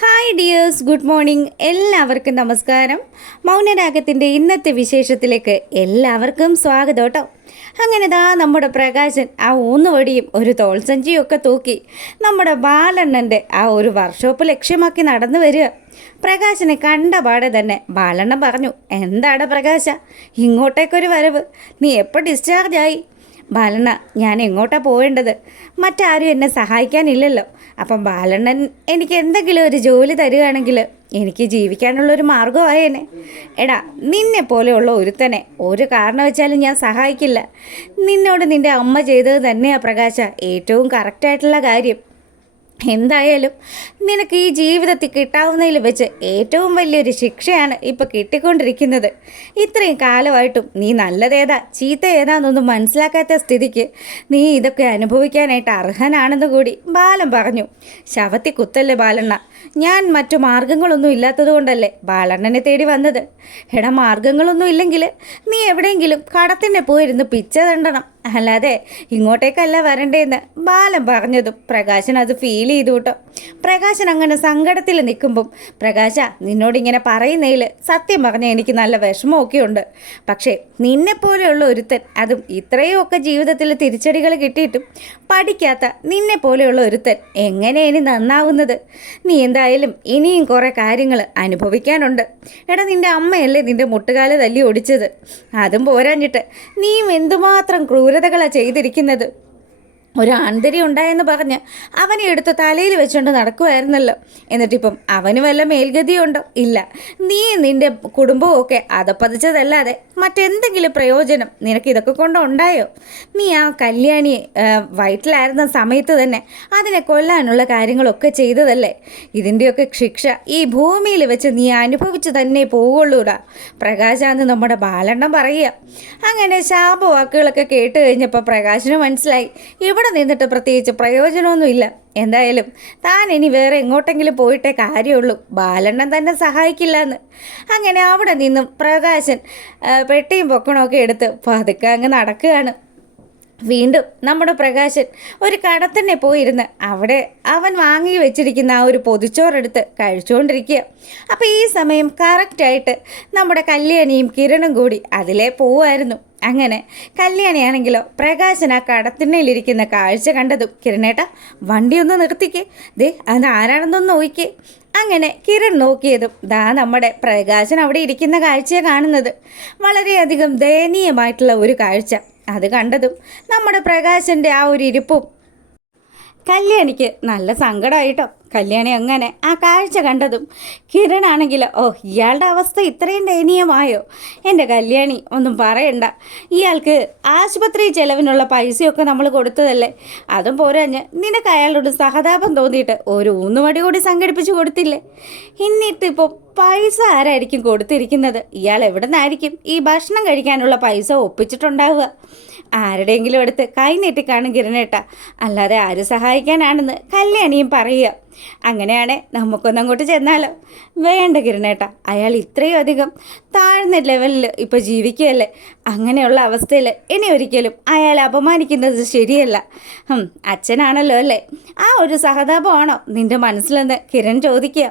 Hi dears, good morning. എല്ലാവർക്കും നമസ്കാരം. മൗനരാഗത്തിൻ്റെ ഇന്നത്തെ വിശേഷത്തിലേക്ക് എല്ലാവർക്കും സ്വാഗതം കേട്ടോ. അങ്ങനെ നമ്മുടെ പ്രകാശൻ ആ ഊന്നുവടിയും ഒരു തോൾസഞ്ചിയും ഒക്കെ തൂക്കി നമ്മുടെ ബാലണ്ണൻ്റെ ആ ഒരു വർക്ക്ഷോപ്പ് ലക്ഷ്യമാക്കി നടന്നു വരിക. പ്രകാശനെ കണ്ട പാടെ തന്നെ ബാലണ്ണൻ പറഞ്ഞു, എന്താണ് പ്രകാശ ഇങ്ങോട്ടേക്കൊരു വരവ്? നീ എപ്പോൾ ഡിസ്ചാർജായി? ബാലണ്ണ, ഞാൻ എങ്ങോട്ടാണ് പോവേണ്ടത്? മറ്റാരും എന്നെ സഹായിക്കാനില്ലല്ലോ. അപ്പം ബാലണ്ണൻ എനിക്ക് എന്തെങ്കിലും ഒരു ജോലി തരികയാണെങ്കിൽ എനിക്ക് ജീവിക്കാനുള്ളൊരു മാർഗമായേനെ. എടാ, നിന്നെ പോലെയുള്ള ഒരുത്തനെ ഒരു കാരണവശാലും ഞാൻ സഹായിക്കില്ല. നിന്നോട് നിൻ്റെ അമ്മ ചെയ്തത് തന്നെയാണ് പ്രകാശ ഏറ്റവും കറക്റ്റായിട്ടുള്ള കാര്യം. എന്തായാലും നിനക്ക് ഈ ജീവിതത്തിൽ കിട്ടാവുന്നതിൽ വെച്ച് ഏറ്റവും വലിയൊരു ശിക്ഷയാണ് ഇപ്പോൾ കിട്ടിക്കൊണ്ടിരിക്കുന്നത്. ഇത്രയും കാലമായിട്ടും നീ നല്ലതേതാ ചീത്ത ഏതാന്നൊന്നും മനസ്സിലാക്കാത്ത സ്ഥിതിക്ക് നീ ഇതൊക്കെ അനുഭവിക്കാനായിട്ട് അർഹനാണെന്ന് കൂടി ബാലൻ പറഞ്ഞു. ശവത്തി കുത്തല്ലേ ബാലണ്ണ, ഞാൻ മറ്റു മാർഗങ്ങളൊന്നും ഇല്ലാത്തത് കൊണ്ടല്ലേ ബാലണ്ണനെ തേടി വന്നത്. എടാ, മാർഗങ്ങളൊന്നും ഇല്ലെങ്കിൽ നീ എവിടെയെങ്കിലും കടത്തിനെ പോയിരുന്ന് പിച്ച തണ്ടണം, അല്ലാതെ ഇങ്ങോട്ടേക്കല്ല വരണ്ടേന്ന് ബാലൻ പറഞ്ഞതും പ്രകാശൻ അത് ഫീൽ ചെയ്തു കേട്ടോ. പ്രകാശൻ അങ്ങനെ സങ്കടത്തിൽ നിൽക്കുമ്പം, പ്രകാശ നിന്നോടിങ്ങനെ പറയുന്നതിൽ സത്യം പറഞ്ഞാൽ എനിക്ക് നല്ല വിഷമമൊക്കെ ഉണ്ട്. പക്ഷേ നിന്നെപ്പോലെയുള്ള ഒരുത്തൻ, അതും ഇത്രയുമൊക്കെ ജീവിതത്തിൽ തിരിച്ചടികൾ കിട്ടിയിട്ടും പഠിക്കാത്ത നിന്നെപ്പോലെയുള്ള ഒരുത്തൻ എങ്ങനെ ഇനി നന്നാവുന്നത്? നീ എന്തായാലും ഇനിയും കുറേ കാര്യങ്ങൾ അനുഭവിക്കാനുണ്ട്. എടാ, നിൻ്റെ അമ്മയല്ലേ നിൻ്റെ മുട്ടുകാല് തല്ലി ഒടിച്ചത്? അതും പോരാഞ്ഞിട്ട് നീയും എന്തുമാത്രം ക്രൂരതകളാണ് ചെയ്തിരിക്കുന്നത്. ഒരു ആന്തരി ഉണ്ടായെന്ന് പറഞ്ഞ് അവനെ എടുത്ത് തലയിൽ വെച്ചുകൊണ്ട് നടക്കുമായിരുന്നല്ലോ. എന്നിട്ടിപ്പം അവന് വല്ല മേൽഗതിയുണ്ടോ? ഇല്ല. നീ നിൻ്റെ കുടുംബവും ഒക്കെ അതപ്പതിച്ചതല്ലാതെ മറ്റെന്തെങ്കിലും പ്രയോജനം നിനക്ക് ഇതൊക്കെ കൊണ്ടുണ്ടായോ? നീ ആ കല്യാണിയെ വയറ്റിലായിരുന്ന സമയത്ത് തന്നെ അതിനെ കൊല്ലാനുള്ള കാര്യങ്ങളൊക്കെ ചെയ്തതല്ലേ? ഇതിൻ്റെയൊക്കെ ശിക്ഷ ഈ ഭൂമിയിൽ വെച്ച് നീ അനുഭവിച്ച് തന്നെ പോവുള്ളൂടാ പ്രകാശാന്ന് നമ്മുടെ ബാലണ്ണം പറയുക. അങ്ങനെ ശാപവാക്കുകളൊക്കെ കേട്ട് കഴിഞ്ഞപ്പോൾ പ്രകാശന് മനസ്സിലായി ഇവിടെ നിന്നിട്ട് പ്രത്യേകിച്ച് പ്രയോജനമൊന്നുമില്ല. എന്തായാലും താൻ ഇനി വേറെ എങ്ങോട്ടെങ്കിലും പോയിട്ടേ കാര്യമുള്ളൂ, ബാലണ്ണൻ തന്നെ സഹായിക്കില്ല എന്ന്. അങ്ങനെ അവിടെ നിന്നും പ്രകാശൻ പെട്ടിയും പൊക്കണമൊക്കെ എടുത്ത് പതുക്കെ അങ്ങ് നടക്കുകയാണ്. വീണ്ടും നമ്മുടെ പ്രകാശൻ ഒരു കടത്തന്നെ പോയിരുന്ന് അവിടെ അവൻ വാങ്ങി വെച്ചിരിക്കുന്ന ആ ഒരു പൊതിച്ചോറെടുത്ത് കഴിച്ചുകൊണ്ടിരിക്കുക. അപ്പോൾ ഈ സമയം കറക്റ്റായിട്ട് നമ്മുടെ കല്യാണിയും കിരണും കൂടി അതിലേ പോവുമായിരുന്നു. അങ്ങനെ കല്യാണിയാണെങ്കിലോ പ്രകാശൻ ആ കടത്തിണ്ണയിലിരിക്കുന്ന കാഴ്ച കണ്ടതും, കിരണേട്ടാ വണ്ടി ഒന്ന് നിർത്തിക്കേ, ദേ അത് ആരാണെന്നൊന്ന് നോക്കിക്കേ. അങ്ങനെ കിരൺ നോക്കിയതും നമ്മുടെ പ്രകാശൻ അവിടെ ഇരിക്കുന്ന കാഴ്ചയാണ് കാണുന്നത്. വളരെയധികം ദയനീയമായിട്ടുള്ള ഒരു കാഴ്ച. അത് കണ്ടതും നമ്മുടെ പ്രകാശൻ്റെ ആ ഒരു ഇരിപ്പും കല്യാണിക്ക് നല്ല സങ്കടമായിട്ടോ. കല്യാണി അങ്ങനെ ആ കാഴ്ച കണ്ടതും കിരണാണെങ്കിൽ, ഓ ഇയാളുടെ അവസ്ഥ ഇത്രയും ദയനീയമായോ? എൻ്റെ കല്യാണി ഒന്നും പറയണ്ട, ഇയാൾക്ക് ആശുപത്രി ചെലവിനുള്ള പൈസയൊക്കെ നമ്മൾ കൊടുത്തതല്ലേ, അതും പോരാഞ്ഞ് നിനക്ക് അയാളോട് സഹതാപം തോന്നിയിട്ട് ഒരു ഊന്നുവടി കൂടി സംഘടിപ്പിച്ച് കൊടുത്തില്ലേ? എന്നിട്ടിപ്പോൾ പൈസ ആരായിരിക്കും കൊടുത്തിരിക്കുന്നത്? ഇയാൾ എവിടെ നിന്നായിരിക്കും ഈ ഭക്ഷണം കഴിക്കാനുള്ള പൈസ ഒപ്പിച്ചിട്ടുണ്ടാവുക? ആരുടെയെങ്കിലും അടുത്ത് കൈ നീട്ടിക്കാണും കിരണേട്ട, അല്ലാതെ ആര് സഹായിക്കാനാണെന്ന് കല്യാണിയും പറയുക. അങ്ങനെയാണെ നമുക്കൊന്നങ്ങോട്ട് ചെന്നാലോ? വേണ്ട കിരണേട്ട, അയാൾ ഇത്രയും അധികം താഴ്ന്ന ലെവലിൽ ഇപ്പോൾ ജീവിക്കുകയല്ലേ. അങ്ങനെയുള്ള അവസ്ഥയിൽ ഇനി ഒരിക്കലും അയാളെ അപമാനിക്കുന്നത് ശരിയല്ല. അച്ഛനാണല്ലോ അല്ലേ, ആ ഒരു സഹതാപമാണോ നിൻ്റെ മനസ്സിലെന്ന് കിരൺ ചോദിക്കുക.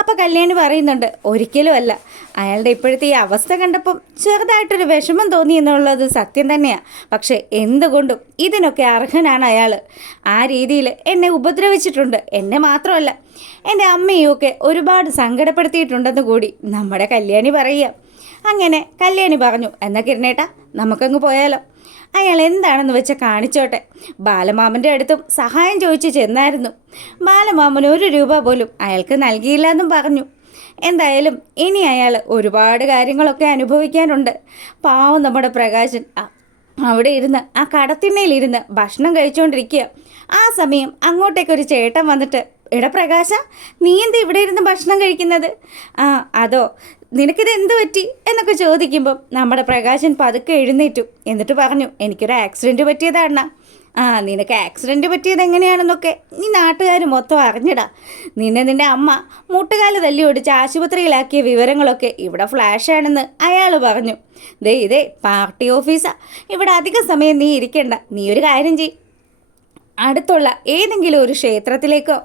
അപ്പോൾ കല്യാണി പറയുന്നുണ്ട്, ഒരിക്കലും അല്ല. അയാളുടെ ഇപ്പോഴത്തെ ഈ അവസ്ഥ കണ്ടപ്പം ചെറുതായിട്ടൊരു വിഷമം തോന്നി എന്നുള്ളത് സത്യം തന്നെയാണ്. പക്ഷേ എന്തുകൊണ്ടും ഇതിനൊക്കെ അർഹനാണ് അയാൾ. ആ രീതിയിൽ എന്നെ ഉപദ്രവിച്ചിട്ടുണ്ട്. എന്നെ മാത്രമല്ല, എൻ്റെ അമ്മയും ഒക്കെ ഒരുപാട് സങ്കടപ്പെടുത്തിയിട്ടുണ്ടെന്ന് കൂടി നമ്മുടെ കല്യാണി പറയുക. അങ്ങനെ കല്യാണി പറഞ്ഞു, എന്നാൽ കിരണേട്ടാ നമുക്കങ്ങ് പോയാലോ? അയാൾ എന്താണെന്ന് വെച്ചാൽ കാണിച്ചോട്ടെ. ബാലമാമൻ്റെ അടുത്തും സഹായം ചോദിച്ച് ചെന്നായിരുന്നു. ബാലമാമൻ 1 രൂപ പോലും അയാൾക്ക് നൽകിയില്ല എന്നും പറഞ്ഞു. എന്തായാലും ഇനി അയാൾ ഒരുപാട് കാര്യങ്ങളൊക്കെ അനുഭവിക്കാനുണ്ട്. പാവം നമ്മുടെ പ്രകാശൻ അവിടെ ഇരുന്ന് ആ കടത്തിണ്ണയിലിരുന്ന് ഭക്ഷണം കഴിച്ചുകൊണ്ടിരിക്കുക. ആ സമയം അങ്ങോട്ടേക്കൊരു ചേട്ടൻ വന്നിട്ട്, എടാ പ്രകാശ, നീ എന്താ ഇവിടെ ഇരുന്ന് ഭക്ഷണം കഴിക്കുന്നത്? അതോ, നിനക്കിത് എന്ത് പറ്റി എന്നൊക്കെ ചോദിക്കുമ്പം നമ്മുടെ പ്രകാശൻ പതുക്കെ എഴുന്നേറ്റു. എന്നിട്ട് പറഞ്ഞു, എനിക്കൊരു ആക്സിഡൻറ്റ് പറ്റിയതാണ്. നിനക്ക് ആക്സിഡൻറ്റ് പറ്റിയത് എങ്ങനെയാണെന്നൊക്കെ ഈ നാട്ടുകാർ മൊത്തം അറിഞ്ഞിടാ. നിൻ്റെ അമ്മ മുട്ടുകാല് തല്ലി ഒടിച്ച് ആശുപത്രിയിലാക്കിയ വിവരങ്ങളൊക്കെ ഇവിടെ ഫ്ലാഷാണെന്ന് അയാൾ പറഞ്ഞു. ഇതേ പാർട്ടി ഓഫീസാ, ഇവിടെ അധിക സമയം നീ ഇരിക്കണ്ട. നീ ഒരു കാര്യം ചെയ്യ്, അടുത്തുള്ള ഏതെങ്കിലും ഒരു ക്ഷേത്രത്തിലേക്കോ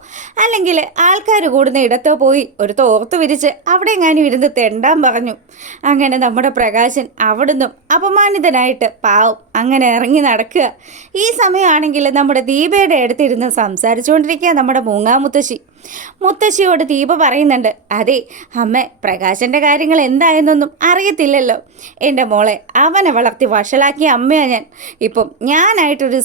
അല്ലെങ്കിൽ ആൾക്കാർ കൂടുന്ന ഇടത്തോ പോയി ഒരു തോർത്ത് വിരിച്ച് അവിടെ എങ്ങാനും ഇരുന്ന് തെണ്ടാൻ പറഞ്ഞു. അങ്ങനെ നമ്മുടെ പ്രകാശൻ അവിടുന്നും അപമാനിതനായിട്ട് പാവം അങ്ങനെ ഇറങ്ങി നടക്കുക. ഈ സമയമാണെങ്കിൽ നമ്മുടെ ദീപയുടെ അടുത്തിരുന്ന് സംസാരിച്ചുകൊണ്ടിരിക്കുക നമ്മുടെ മൂങ്ങാമുത്തശ്ശി. മുത്തശ്ശിയോട് ദീപ പറയുന്നുണ്ട്, അതെ അമ്മ, പ്രകാശൻ്റെ കാര്യങ്ങൾ എന്തായെന്നൊന്നും അറിയത്തില്ലല്ലോ. എൻ്റെ മോളെ അവനെ വളർത്തി വഷളാക്കിയ അമ്മയാണ് ഞാൻ. ഇപ്പം ഞാനായിട്ടൊരു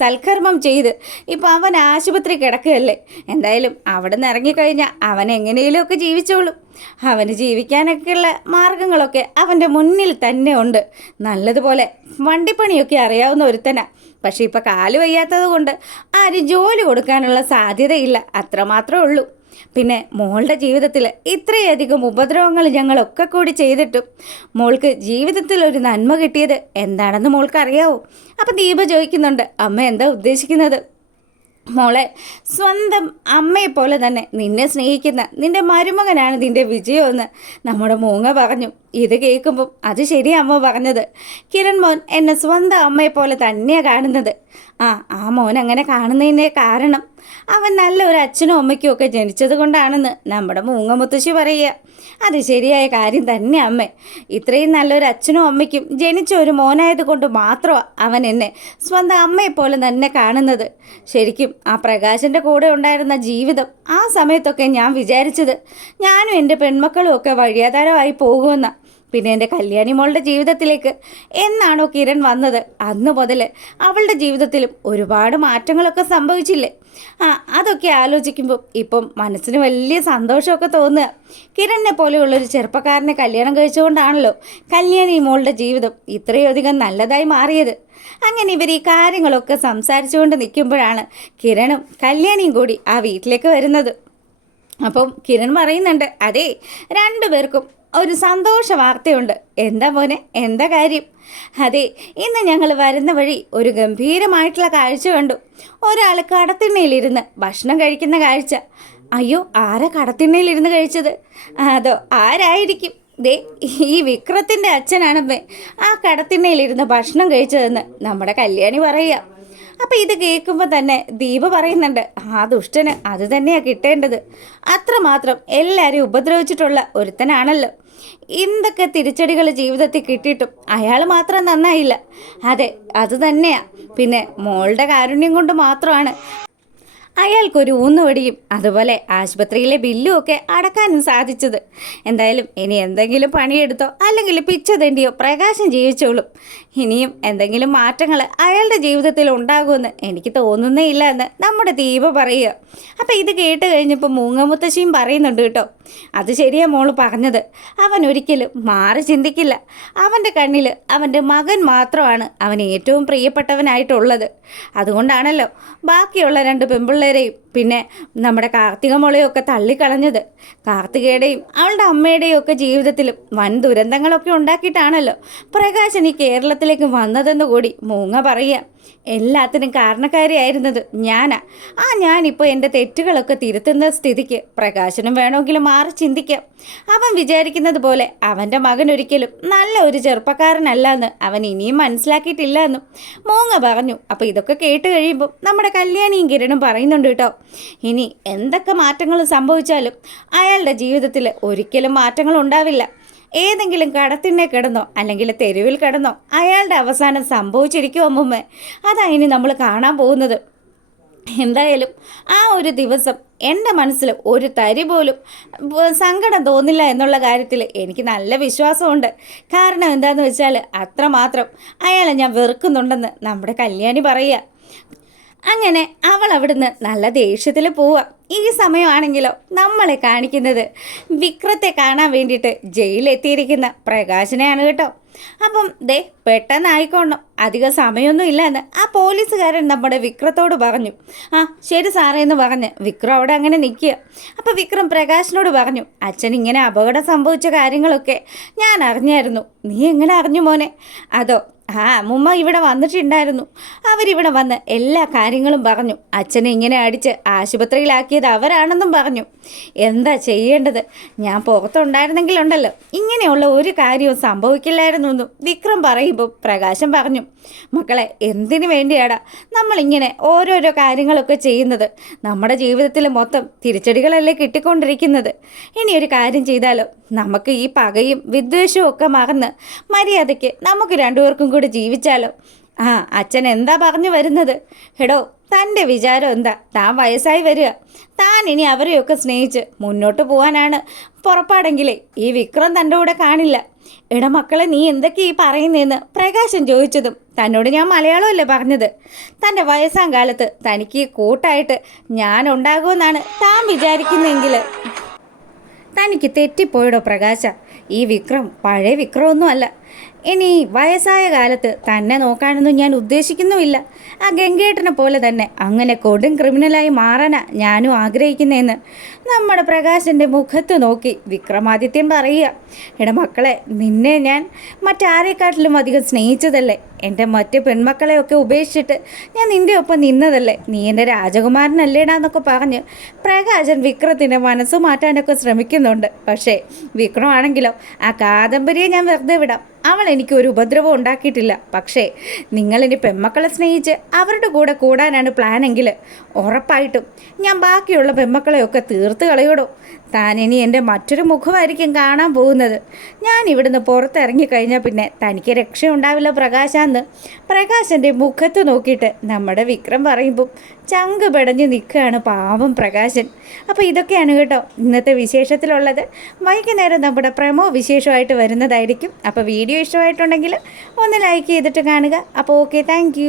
സൽക്കർമ്മം ചെയ്ത് ഇപ്പം അവൻ ആശുപത്രി കിടക്കുകയല്ലേ. എന്തായാലും അവിടെ നിന്ന് ഇറങ്ങിക്കഴിഞ്ഞാൽ അവൻ എങ്ങനെയെങ്കിലുമൊക്കെ ജീവിച്ചോളും. അവന് ജീവിക്കാനൊക്കെയുള്ള മാർഗങ്ങളൊക്കെ അവൻ്റെ മുന്നിൽ തന്നെ ഉണ്ട്. നല്ലതുപോലെ വണ്ടിപ്പണിയൊക്കെ അറിയാവുന്ന ഒരുത്തനാ. പക്ഷേ ഇപ്പം കാല് വയ്യാത്തത് കൊണ്ട് ആരും ജോലി കൊടുക്കാനുള്ള സാധ്യതയില്ല, അത്രമാത്രമേ ഉള്ളൂ. പിന്നെ മോളുടെ ജീവിതത്തിൽ ഇത്രയധികം ഉപദ്രവങ്ങൾ ഞങ്ങളൊക്കെ കൂടി ചെയ്തിട്ടും മോൾക്ക് ജീവിതത്തിൽ ഒരു നന്മ കിട്ടിയത് എന്താണെന്ന് മോൾക്ക് അറിയാവോ? അപ്പം ദീപ ചോദിക്കുന്നുണ്ട്, അമ്മ എന്താ ഉദ്ദേശിക്കുന്നത്? മോളെ, സ്വന്തം അമ്മയെപ്പോലെ തന്നെ നിന്നെ സ്നേഹിക്കുന്ന നിൻ്റെ മരുമകനാണ് നിൻ്റെ വിജയമെന്ന് നമ്മുടെ മൂങ്ങ പറഞ്ഞു. ഇത് കേൾക്കുമ്പം അത് ശരിയാ അമ്മ പറഞ്ഞത്. കിരൺ മോൻ എന്നെ സ്വന്തം അമ്മയെപ്പോലെ തന്നെയാണ് കാണുന്നത്. ആ മോൻ അങ്ങനെ കാണുന്നതിൻ്റെ കാരണം അവൻ നല്ല ഒരു അച്ഛനും അമ്മയ്ക്കും ഒക്കെ ജനിച്ചത് കൊണ്ടാണെന്ന് നമ്മുടെ മൂങ്ങമുത്തശ്ശി പറയുക. അത് ശരിയായ കാര്യം തന്നെ അമ്മേ. ഇത്രയും നല്ലൊരു അച്ഛനും അമ്മയ്ക്കും ജനിച്ച ഒരു മോനായത് കൊണ്ട് മാത്രമാണ് അവൻ എന്നെ സ്വന്തം അമ്മയെപ്പോലെ തന്നെ കാണുന്നത്. ശരിക്കും ആ പ്രകാശൻ്റെ കൂടെ ഉണ്ടായിരുന്ന ജീവിതം ആ സമയത്തൊക്കെ ഞാൻ വിചാരിച്ചത് ഞാനും എൻ്റെ പെൺമക്കളും ഒക്കെ വഴിയാധാരമായി പോകുമെന്നാണ്. പിന്നെ എൻ്റെ കല്യാണി മോളുടെ ജീവിതത്തിലേക്ക് എന്നാണോ കിരൺ വന്നത് അന്ന് മുതൽ അവളുടെ ജീവിതത്തിലും ഒരുപാട് മാറ്റങ്ങളൊക്കെ സംഭവിച്ചില്ലേ. അതൊക്കെ ആലോചിക്കുമ്പോൾ ഇപ്പം മനസ്സിന് വലിയ സന്തോഷമൊക്കെ തോന്നുക. കിരണിനെ പോലെയുള്ളൊരു ചെറുപ്പക്കാരനെ കല്യാണം കഴിച്ചുകൊണ്ടാണല്ലോ കല്യാണി മോളുടെ ജീവിതം ഇത്രയധികം നല്ലതായി മാറിയത്. അങ്ങനെ ഇവർ ഈ കാര്യങ്ങളൊക്കെ സംസാരിച്ചുകൊണ്ട് നിൽക്കുമ്പോഴാണ് കിരണും കല്യാണിയും കൂടി ആ വീട്ടിലേക്ക് വരുന്നത്. അപ്പം കിരൺ പറയുന്നുണ്ട്, അതെ, രണ്ടുപേർക്കും ഒരു സന്തോഷ വാർത്തയുണ്ട്. എന്താ മോനെ, എന്താ കാര്യം? അതെ, ഇന്ന് ഞങ്ങൾ വരുന്ന വഴി ഒരു ഗംഭീരമായിട്ടുള്ള കാഴ്ച കണ്ടു. ഒരാൾ കടത്തിണ്ണയിലിരുന്ന് ഭക്ഷണം കഴിക്കുന്ന കാഴ്ച. അയ്യോ, ആരാ കടത്തിണ്ണയിലിരുന്ന് കഴിച്ചത്? അതോ ആരായിരിക്കും? ദേ, ഈ വിക്രത്തിൻ്റെ അച്ഛനാണമ്മേ ആ കടത്തിണ്ണയിലിരുന്ന് ഭക്ഷണം കഴിച്ചതെന്ന് നമ്മുടെ കല്യാണി പറയുക. അപ്പം ഇത് കേൾക്കുമ്പോൾ തന്നെ ദീപ പറയുന്നുണ്ട്, ആ ദുഷ്ടന് അത് തന്നെയാണ് കിട്ടേണ്ടത്. അത്രമാത്രം എല്ലാവരെയും ഉപദ്രവിച്ചിട്ടുള്ള ഒരുത്തനാണല്ലോ. എന്തൊക്കെ തിരിച്ചടികൾ ജീവിതത്തിൽ കിട്ടിയിട്ടും അയാൾ മാത്രം നന്നായില്ല. അതെ, അത് തന്നെയാണ്. പിന്നെ മോളുടെ കാരുണ്യം കൊണ്ട് മാത്രമാണ് അയാൾക്കൊരു ഊന്നുവടിയും അതുപോലെ ആശുപത്രിയിലെ ബില്ലും ഒക്കെ അടക്കാനും സാധിച്ചത്. എന്തായാലും ഇനി എന്തെങ്കിലും പണിയെടുത്തോ അല്ലെങ്കിൽ പിച്ച തെണ്ടിയോ പ്രകാശം ജീവിച്ചോളും. ഇനിയും എന്തെങ്കിലും മാറ്റങ്ങൾ അയാളുടെ ജീവിതത്തിൽ ഉണ്ടാകുമെന്ന് എനിക്ക് തോന്നുന്നേ ഇല്ല എന്ന് നമ്മുടെ ദീപ പറയുക. അപ്പം ഇത് കേട്ട് കഴിഞ്ഞപ്പോൾ മൂങ്ങമുത്തശ്ശിയും പറയുന്നുണ്ട് കേട്ടോ, അത് ശരിയാ മോള് പറഞ്ഞത്. അവൻ ഒരിക്കലും മാറി ചിന്തിക്കില്ല. അവൻ്റെ കണ്ണിൽ അവൻ്റെ മകൻ മാത്രമാണ് അവൻ ഏറ്റവും പ്രിയപ്പെട്ടവനായിട്ടുള്ളത്. അതുകൊണ്ടാണല്ലോ ബാക്കിയുള്ള രണ്ട് പെൺപിള്ളേരെയും പിന്നെ നമ്മുടെ കാർത്തിക മോളെയും ഒക്കെ തള്ളിക്കളഞ്ഞത്. കാർത്തികയുടെയും അവളുടെ അമ്മയുടെയും ഒക്കെ ജീവിതത്തിലും വൻ ദുരന്തങ്ങളൊക്കെ ഉണ്ടാക്കിയിട്ടാണല്ലോ പ്രകാശൻ ഈ കേരളത്തിലേക്ക് വന്നതെന്ന് കൂടി മൂങ്ങ പറയുക. എല്ലാത്തിനും കാരണക്കാരിയായിരുന്നത് ഞാനാ. ഞാനിപ്പോൾ എൻ്റെ തെറ്റുകളൊക്കെ തിരുത്തുന്ന സ്ഥിതിക്ക് പ്രകാശനും വേണമെങ്കിലും മാറി ചിന്തിക്കാം. അവൻ വിചാരിക്കുന്നത് പോലെ അവൻ്റെ മകൻ ഒരിക്കലും നല്ല ഒരു ചെറുപ്പക്കാരനല്ല എന്ന് അവൻ ഇനിയും മനസ്സിലാക്കിയിട്ടില്ല എന്നും മൂങ്ങ പറഞ്ഞു. അപ്പോൾ ഇതൊക്കെ കേട്ട് കഴിയുമ്പോൾ നമ്മുടെ കല്യാണിയും കിരണും പറയുന്നുണ്ട് കേട്ടോ, ഇനി എന്തൊക്കെ മാറ്റങ്ങൾ സംഭവിച്ചാലും അയാളുടെ ജീവിതത്തിൽ ഒരിക്കലും മാറ്റങ്ങൾ ഉണ്ടാവില്ല. ഏതെങ്കിലും കടത്തിണ്ണെ കിടന്നോ അല്ലെങ്കിൽ തെരുവിൽ കിടന്നോ അയാളുടെ അവസാനം സംഭവിച്ചിരിക്കുമോ അമ്മൂമ്മ? അതാ ഇനി നമ്മൾ കാണാൻ പോകുന്നത്. എന്തായാലും ആ ഒരു ദിവസം എൻ്റെ മനസ്സിൽ ഒരു തരി പോലും സങ്കടം തോന്നില്ല എന്നുള്ള കാര്യത്തിൽ എനിക്ക് നല്ല വിശ്വാസമുണ്ട്. കാരണം എന്താണെന്ന് വെച്ചാൽ അത്രമാത്രം അയാളെ ഞാൻ വെറുക്കുന്നുണ്ടെന്ന് നമ്മുടെ കല്യാണി പറയുക. അങ്ങനെ അവൾ അവിടുന്ന് നല്ല ദേഷ്യത്തിൽ പോവാം. ഈ സമയമാണെങ്കിലോ നമ്മളെ കാണിക്കുന്നത് വിക്രത്തെ കാണാൻ വേണ്ടിയിട്ട് ജയിലെത്തിയിരിക്കുന്ന പ്രകാശനെയാണ് കേട്ടോ. അപ്പം ദേ പെട്ടെന്ന് ആയിക്കോണം, അധികം സമയമൊന്നും ഇല്ലെന്ന് ആ പോലീസുകാരൻ നമ്മുടെ വിക്രത്തോട് പറഞ്ഞു. ശരി സാറേ എന്ന് പറഞ്ഞ് വിക്രം അവിടെ അങ്ങനെ നിൽക്കുക. അപ്പോൾ വിക്രം പ്രകാശിനോട് പറഞ്ഞു, അച്ഛൻ ഇങ്ങനെ അപകടം സംഭവിച്ച കാര്യങ്ങളൊക്കെ ഞാൻ അറിഞ്ഞായിരുന്നു. നീ എങ്ങനെ അറിഞ്ഞു മോനെ? അതോ അമ്മുമ്മ ഇവിടെ വന്നിട്ടുണ്ടായിരുന്നു. അവരിവിടെ വന്ന് എല്ലാ കാര്യങ്ങളും പറഞ്ഞു. അച്ഛനെ ഇങ്ങനെ അടിച്ച് ആശുപത്രിയിലാക്കിയത് അവരാണെന്നും പറഞ്ഞു. എന്താ ചെയ്യേണ്ടത്? ഞാൻ പുറത്തുണ്ടായിരുന്നെങ്കിലുണ്ടല്ലോ ഇങ്ങനെയുള്ള ഒരു കാര്യവും സംഭവിക്കില്ലായിരുന്നു എന്നും വിക്രം പറയുമ്പോൾ പ്രകാശം പറഞ്ഞു, മക്കളെ എന്തിനു വേണ്ടിയാടാ നമ്മളിങ്ങനെ ഓരോരോ കാര്യങ്ങളൊക്കെ ചെയ്യുന്നത്? നമ്മുടെ ജീവിതത്തിൽ മൊത്തം തിരിച്ചടികളല്ലേ കിട്ടിക്കൊണ്ടിരിക്കുന്നത്. ഇനി ഒരു കാര്യം ചെയ്താലോ, നമുക്ക് ഈ പകയും വിദ്വേഷവും ഒക്കെ മറന്ന് മര്യാദയ്ക്ക് നമുക്ക് രണ്ടുപേർക്കും കൂടി ജീവിച്ചാലോ? അച്ഛൻ എന്താ പറഞ്ഞു വരുന്നത്? എടോ, തൻ്റെ വിചാരം എന്താ? താൻ വയസ്സായി വരിക. താൻ ഇനി അവരെയൊക്കെ സ്നേഹിച്ച് മുന്നോട്ട് പോകാനാണ് പുറപ്പാടെങ്കിലേ ഈ വിക്രം തൻ്റെ കൂടെ കാണില്ല. എടാ മക്കളെ, നീ എന്തൊക്കെ ഈ പറയുന്നതെന്ന് പ്രകാശൻ ചോദിച്ചതും തന്നോട് ഞാൻ മലയാളമല്ലേ പറഞ്ഞത്. തൻ്റെ വയസ്സാം കാലത്ത് തനിക്ക് കൂട്ടായിട്ട് ഞാൻ ഉണ്ടാകുമെന്നാണ് താൻ വിചാരിക്കുന്നതെങ്കിൽ തനിക്ക് തെറ്റിപ്പോയടോ പ്രകാശ. ഈ വിക്രം പഴയ വിക്രമൊന്നുമല്ല. ഇനി വയസ്സായ കാലത്ത് തന്നെ നോക്കാനൊന്നും ഞാൻ ഉദ്ദേശിക്കുന്നുമില്ല. ആ ഗംഗേട്ടനെ പോലെ തന്നെ അങ്ങനെ കൊടും ക്രിമിനലായി മാറാനാ ഞാനും ആഗ്രഹിക്കുന്നതെന്ന് നമ്മുടെ പ്രകാശൻ്റെ മുഖത്ത് നോക്കി വിക്രമാദിത്യൻ പറയുക. എടാ മക്കളെ, നിന്നെ ഞാൻ മറ്റാരെക്കാട്ടിലും അധികം സ്നേഹിച്ചതല്ലേ. എൻ്റെ മറ്റ് പെൺമക്കളെയൊക്കെ ഉപേക്ഷിച്ചിട്ട് ഞാൻ നിൻ്റെ ഒപ്പം നിന്നതല്ലേ. നീ എൻ്റെ രാജകുമാരനല്ലേടാന്നൊക്കെ പറഞ്ഞ് പ്രകാശൻ വിക്രത്തിൻ്റെ മനസ്സ് മാറ്റാനൊക്കെ ശ്രമിക്കുന്നുണ്ട്. പക്ഷേ വിക്രമാണെങ്കിലോ ആ കാദംബരിയെ ഞാൻ വെറുതെ വിടാം. അവൾ എനിക്കൊരു ഉപദ്രവം ഉണ്ടാക്കിയിട്ടില്ല. പക്ഷേ നിങ്ങളിനി പെൺമക്കളെ സ്നേഹിച്ച് അവരുടെ കൂടെ കൂടാനാണ് പ്ലാനെങ്കിൽ ഉറപ്പായിട്ടും ഞാൻ ബാക്കിയുള്ള പെൺമക്കളെയൊക്കെ തീർത്ത് കളയോടോ. താൻ ഇനി എൻ്റെ മറ്റൊരു മുഖമായിരിക്കും കാണാൻ പോകുന്നത്. ഞാൻ ഇവിടുന്ന് പുറത്തിറങ്ങിക്കഴിഞ്ഞാൽ പിന്നെ തനിക്ക് രക്ഷയുണ്ടാവില്ല പ്രകാശാന്ന് പ്രകാശൻ്റെ മുഖത്ത് നോക്കിയിട്ട് നമ്മുടെ വിക്രം പറയുമ്പോൾ ചങ്ക് പെടഞ്ഞ് നിൽക്കുകയാണ് പാവം പ്രകാശൻ. അപ്പോൾ ഇതൊക്കെയാണ് കേട്ടോ ഇന്നത്തെ വിശേഷത്തിലുള്ളത്. വൈകുന്നേരം നമ്മുടെ പ്രമോ വിശേഷമായിട്ട് വരുന്നതായിരിക്കും. അപ്പോൾ വീഡിയോ ഇഷ്ടമായിട്ടുണ്ടെങ്കിൽ ഒന്ന് ലൈക്ക് ചെയ്തിട്ട് കാണുക. അപ്പോൾ ഓക്കെ, താങ്ക്